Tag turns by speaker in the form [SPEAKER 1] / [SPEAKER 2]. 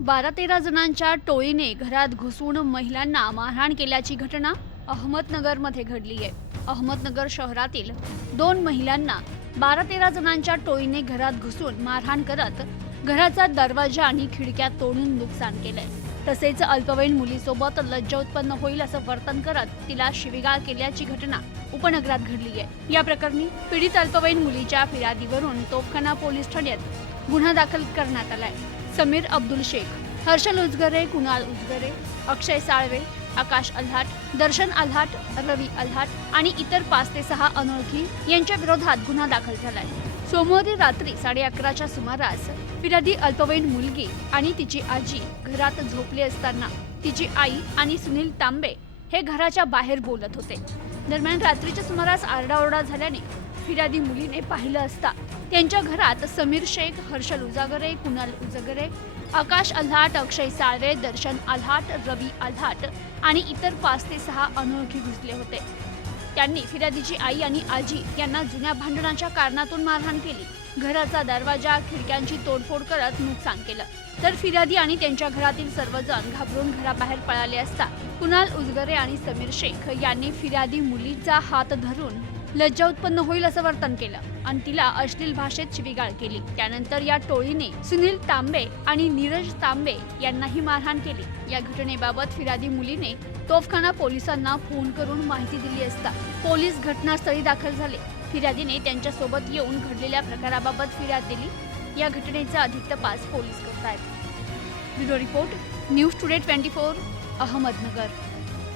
[SPEAKER 1] बारा तेरा जणांच्या टोळीने घरात घुसून महिलांना मारहाण केल्याची घटना अहमदनगरमध्ये घडली आहे. अहमदनगर शहरातील दोन महिलांना बारा तेरा जणांच्या टोळीने घरात घुसून मारहाण करत घराचा दरवाजा आणि खिडक्या तोडून नुकसान केलंय. तसेच अल्पवयीन मुलीसोबत लज्जा उत्पन्न होईल असं वर्तन करत तिला शिवीगाळ केल्याची घटना उपनगरात घडली आहे. या प्रकरणी पीडित अल्पवयीन मुलीच्या फिर्यादीवरून तोफखाना पोलीस ठाण्यात गुन्हा दाखल करण्यात आलाय. समीर अब्दुल शेख हर्षल उजगरे कुणाल उजगरे अक्षय साळवे आकाश अल्हाट दर्शन अल्हाट रवी अल्हाट आणि इतर पाच ते सहा अनोळखी यांच्या विरोधात गुन्हा दाखल झालाय. सोमवारी रात्री साडे अकराच्या सुमारास फिर्यादी अल्पवयीन मुलगी आणि तिची आजी घरात झोपली असताना तिची आई आणि सुनील तांबे हे घराच्या बाहेर बोलत होते. दरम्यान रात्रीच्या सुमारास आरडाओरडा झाल्याने फिर्यादी मुलीने पाहिलं असता. त्यांच्या घरात समीर शेख हर्षल उजागरे कुणाल उजागरे आकाश अल्हाट अक्षय साळवे दर्शन आल्हाट रवी आल्हाट आणि इतर पाच ते सहा अनोळखी घुसले होते. त्यांनी फिर्यादीची आई आणि आजी यांना जुन्या भांडणाच्या कारणातून मारहाण केली. घराचा दरवाजा खिडक्यांची तोडफोड करत नुकसान केलं. तर फिर्यादी आणि त्यांच्या घरातील सर्वजण घाबरून घराबाहेर पळाले असता कुणाल उजगरे आणि समीर शेख यांनी फिर्यादी मुलीचा हात धरून लज्जा उत्पन्न होईल असं वर्तन केलं. आणि तिला अश्लील भाषेत शिवीगाळ केली. त्यानंतर या टोळीने सुनील तांबे आणि नीरज तांबे यांनाही मारहाण केली. या घटनेबाबत फिर्यादी मुलीने तोफखाना पोलिसांना फोन करून माहिती दिली असता पोलीस घटनास्थळी दाखल झाले. फिर्यादीने त्यांच्यासोबत येऊन घडलेल्या प्रकाराबाबत फिर्याद दिली. या घटनेचा अधिक तपास पोलीस करतायत. Bureau report news today twenty four Ahmednagar.